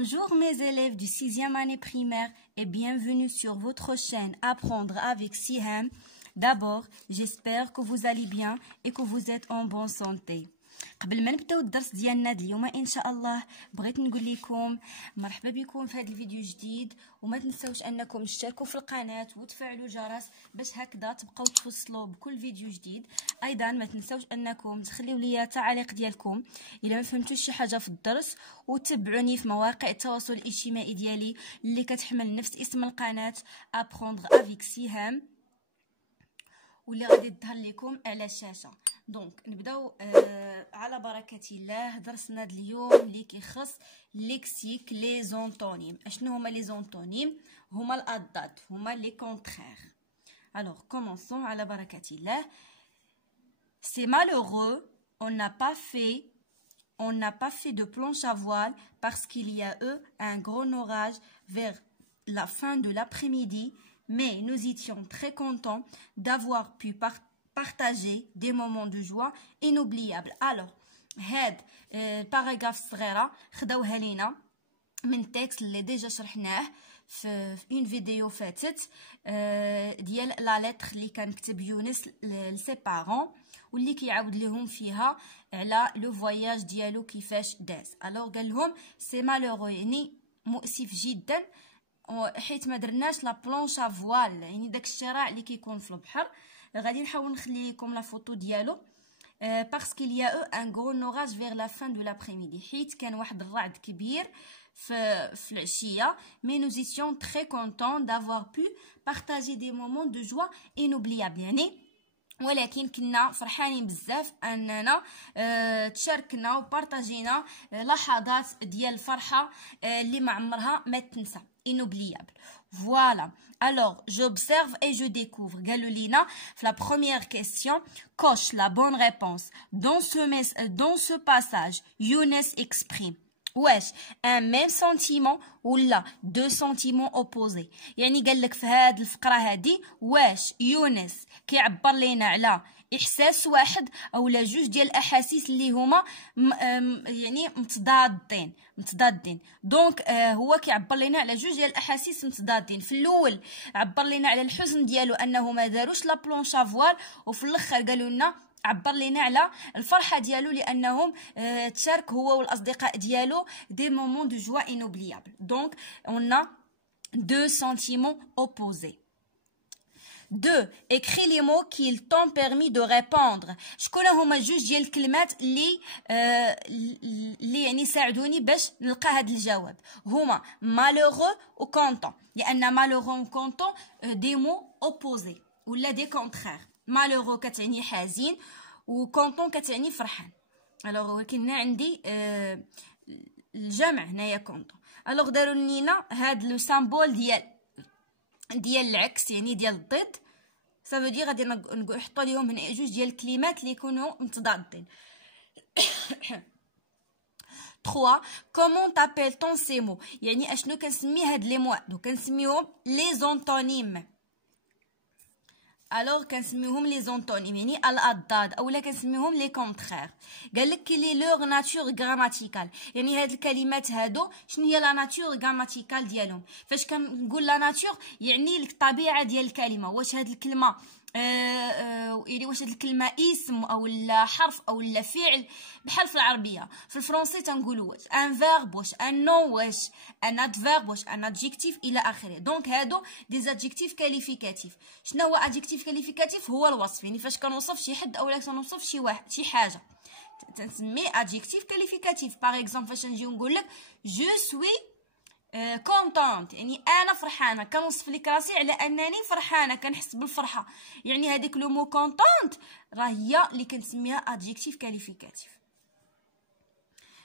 Bonjour mes élèves du 6e année primaire et bienvenue sur votre chaîne Apprendre avec Siham. D'abord, j'espère que vous allez bien et que vous êtes en bonne santé. قبل ما نبداو الدرس ديالنا اليوم ان شاء الله بغيت نقول لكم مرحبا بكم في هذا الفيديو الجديد، وما تنساوش انكم تشتركوا في القناه وتفعلوا الجرس باش هكذا تبقاو توصلوا بكل فيديو جديد. ايضا ما تنساوش انكم تخليوا لي تعليق ديالكم الا ما فهمتوش شي حاجه في الدرس، وتتبعوني في مواقع التواصل الاجتماعي ديالي اللي كتحمل نفس اسم القناه Apprendre avec Siham واللي غادي تظهر لكم على الشاشه. دونك نبداو على بركه الله. درسنا اليوم اللي كيخص ليكسيك لي زونتونيم. اشنو هما لي زونتونيم؟ هما الاضداد، هما لي كونترير. alors commençons على بركه الله. c'est malheureux, on n'a pas fait de planche à voile parce qu'il y a eu un gros orage vers la fin de l'après-midi, mais nous étions très contents d'avoir pu partager des moments de joie inoubliables. Alors, هاد الباراغراف الصغيره خداوها لينا من تكست اللي ديجا شرحناه في اون فيديو فاتت ديال لا لتر اللي كان كتب يونس لسي بارون، واللي كيعاود لهم فيها على لو فواياج ديالو كيفاش داز. الوغ قال لهم سي مالوغو، يعني مؤسف جدا حيت ما درناش لا بلونش ا فوال، يعني داك الشراع اللي كيكون في البحر. غادي نحاول نخلي لكم لا فوتو ديالو. parce qu'il y a eu un gros orage vers la fin de l'après-midi، حيت كان واحد الرعد كبير في العشيه. mais nous étions très contents d'avoir pu partager des moments de joie inoubliables، يعني ولكن كنا فرحانين بزاف اننا تشاركنا وبارطاجينا لحظات ديال الفرحه اللي ما عمرها ما تنسى، inoubliable. Voilà. Alors, j'observe et je découvre. قالوا لينا في la première question coche la bonne réponse. Dans ce passage, Younes exprime واش un même sentiment ولا deux sentiments opposés. يعني قال لك في هاد الفقره هادي واش يونس كيعبر لينا على احساس واحد اولا جوج ديال الاحاسيس اللي هما يعني متضادين. دونك هو كيعبر لينا على جوج ديال الاحاسيس متضادين. في الاول عبر لينا على الحزن ديالو انه ما داروش لا بلونش افوال، وفي الاخر قالوا لنا عبر لينا على الفرحه ديالو لانهم تشارك هو والاصدقاء ديالو دي مومون دو جوا انوبليابل. دونك on a deux sentiments opposés. 2. écris les mots qu'ils t'ont permis de répondre. شكون هما جوج ديال الكلمات اللي يعني ساعدوني باش نلقى هذا الجواب؟ هما malheureux و content، لان malheureux و content دي مو opposés ولا دي contraires. malheureux كتعني حزين و content كتعني فرحان. الوغ ولكن عندي الجمع هنايا content. الوغ داروا لينا هاد لو سامبول ديال العكس، يعني ديال الضد. صافي دي غادي نحطوا ليهم هنا جوج ديال الكلمات اللي يكونوا متضادين. 3. comment t'appelle-t-on ces mots؟ يعني اشنو كنسمي هاد لي مو هادو؟ كنسميهم لي زونتونيم. الوغ كنسميوهم لي زونتونيم يعني الاضداد اولا كنسميهم لي كونترير. قال لك لي لوغ ناتور غراماتيكال، يعني هاد الكلمات هادو شنو هي لا ناتور غراماتيكال ديالهم. فاش كنقول لا ناتور يعني الطبيعه ديال الكلمه. واش هاد الكلمه يعني واش هاد الكلمه اسم او لا حرف او لا فعل، بحال في العربيه. في الفرنسي تنقولوا واش ان فيرب، واش ان نون، واش ان ادفيرب، واش ان ادجيكتيف الى اخره. دونك هادو دي زادجيكتيف كاليفيكاتيف. شنو هو ادجيكتيف كاليفيكاتيف؟ هو الوصف، يعني فاش كنوصف شي حد اولا كنوصف شي واحد شي حاجه تنسمي ادجيكتيف كاليفيكاتيف. باغ اكزومبل فاش نجيو نقول لك جو سوي كونتونت، يعني انا فرحانه، كنوصف لك راسي على انني فرحانه، كنحس بالفرحه. يعني هذيك لو مو كونتونت راه هي اللي كنسميها ادجيكتيف كاليفيكاتيف.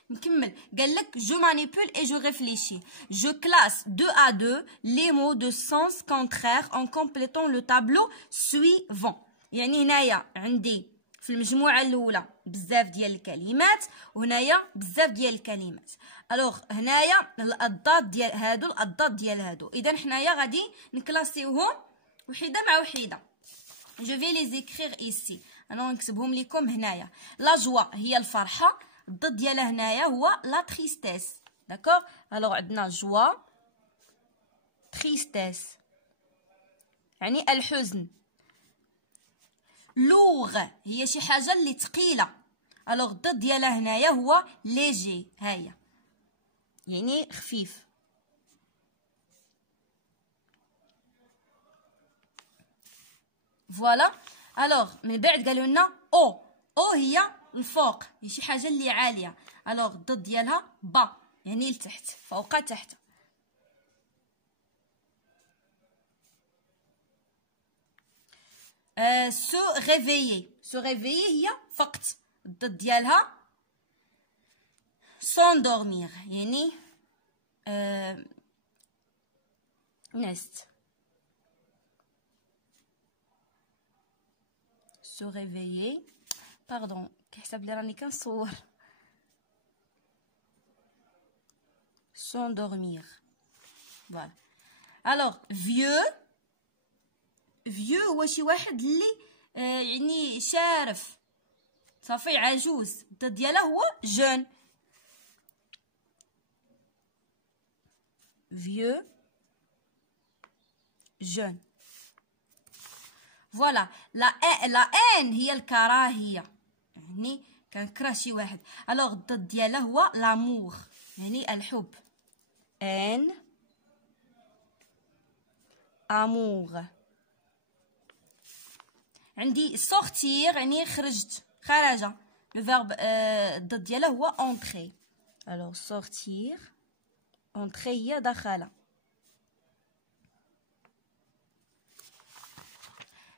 نكمل. قال لك جو مانيبول اي جو ريفليشي. جو كلاس 2 à 2 les mots de sens contraire en complétant le tableau suivant. يعني هنايا عندي في المجموعه الاولى بزاف ديال الكلمات وهنايا بزاف ديال الكلمات. الوغ هنايا الاضداد ديال هادو الاضداد ديال هادو. اذا حنايا غادي نكلاسيوهم وحده مع وحده. جو في لي زيكرير ايسي. انا نكتبهم لكم هنايا. لا جوا هي الفرحه، الضد ديالها هنايا هو لا تريستيس. داكوغ. الوغ عندنا جوا تريستيس يعني الحزن. لوغ هي شي حاجه اللي ثقيله، الوغ الضد ديالها هنايا هو ليجي، هاهي يعني خفيف. فوالا. الوغ من بعد قالوا لنا او هي الفوق، هي شي حاجه اللي عاليه، الوغ الضد ديالها با يعني لتحت، فوق تحت. سو ريفيي هي فقط، الضد ديالها سوندورمير يعني نست. سو ريفيي باردون كيحسب لي راني كنصور. s'endormir. Voilà. Alors, vieux هو شي واحد اللي يعني شارف صافي عجوز، الضد ديالها هو jeune. vieux jeune. فوالا. لا ان هي الكراهيه، يعني كنكره شي واحد. الوغ الضد ديالها هو لامور يعني الحب. ان امور. عندي sortir يعني خرجت، خرج. لو فيرب الضد ديالها هو entrer. الوغ sortir entrer هي دخل.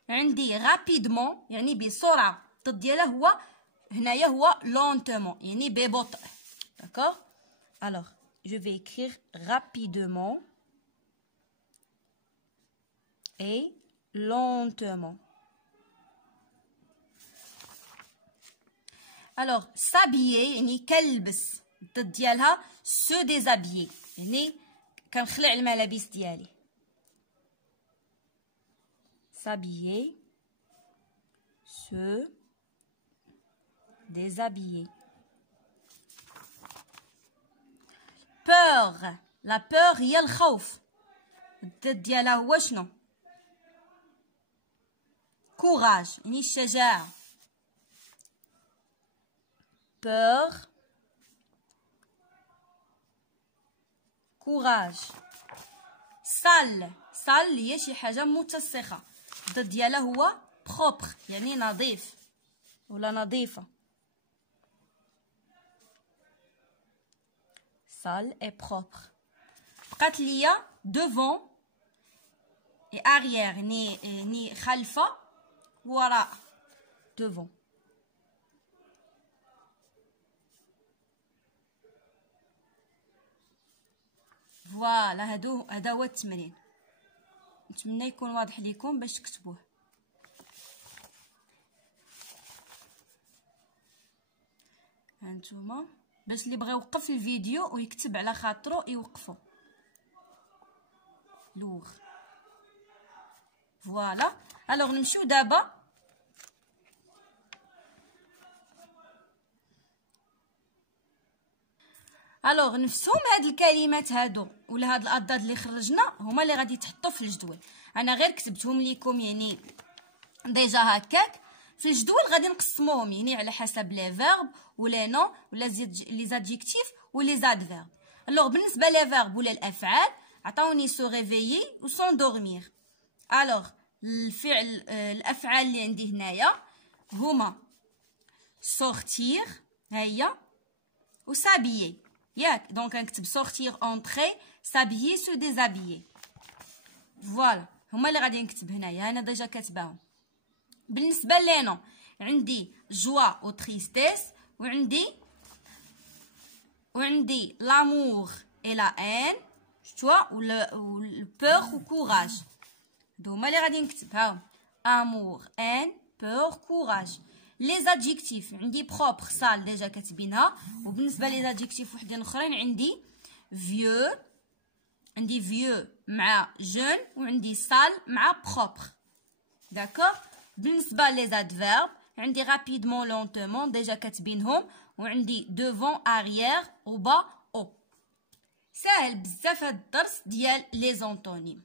عندي rapidement يعني بسرعه، الضد ديالها هو هنايا هو lentement يعني ببطء. d'accord. alors je vais écrire rapidement et lentement. alors s'habiller يعني كلبس، الضد ديالها se déshabiller يعني كنخلع الملابس ديالي. s'habiller se déshabiller. peur. la peur هي الخوف، الضد ديالها هو شنو؟ courage يعني الشجاعة. peur courage. sale هي شي حاجة متسخة، الضد ديالها هو propre يعني نظيف ولا نظيفة. sale et propre. بقات ليا devant et arrière يعني خلفة وراء. devant. فوالا. هذا هو التمرين، نتمنى يكون واضح ليكم باش تكتبوه. هانتوما باش اللي بغى يوقف الفيديو ويكتب على خاطرو يوقفو. لوغ. فوالا. الوغ نمشيو دابا الوغ نفسهم هاد الكلمات هادو ولا هاد الاضداد اللي خرجنا هما اللي غادي تحطوا في الجدول. انا غير كتبتهم لكم يعني ديجا هكاك. في الجدول غادي نقسموهم يعني على حسب لي فيرب ولا نو ولا لي زادجيكتيف ولي زادفيرب. الوغ بالنسبه لي فيرب ولا الافعال عطاوني سو ريفيي و سون دورمير. الوغ الفعل الافعال اللي عندي هنايا هما sortir هي و s'habiller ياك. دونك نكتب sortir entrer s'habiller se déshabiller. فوالا هما اللي غادي نكتب هنايا، انا ديجا كاتباهم. بالنسبه لينا عندي جوا و تريستيس وعندي لامور اي لا ان شتوا و البور و كوراج. هادو هما اللي غادي نكتب. هاهم امور ان بور كوراج. لي زادجيكتيف عندي بروبر سال ديجا كاتبينها، وبالنسبه لي زادجيكتيف وحدين اخرين عندي فيو مع جون وعندي سال مع بروبر. داكوغ. بالنسبه لي زادفيرب عندي رابيدمون لونتومون ديجا كاتبينهم، وعندي devant arrière و با او. ساهل بزاف هاد الدرس ديال لي زونطونيم.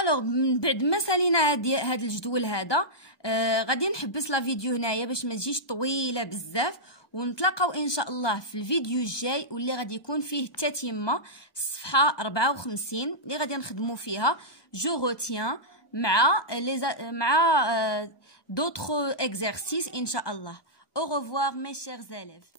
الوغ من بعد ما سالينا هاد الجدول هذا غادي نحبس لا فيديو هنايا باش ما تجيش طويله بزاف، ونتلاقاو ان شاء الله في الفيديو الجاي واللي غادي يكون فيه التتمه الصفحه 54 اللي غادي نخدموا فيها جو روتيان مع d'autres exercices ان شاء الله. au revoir mes chers élèves.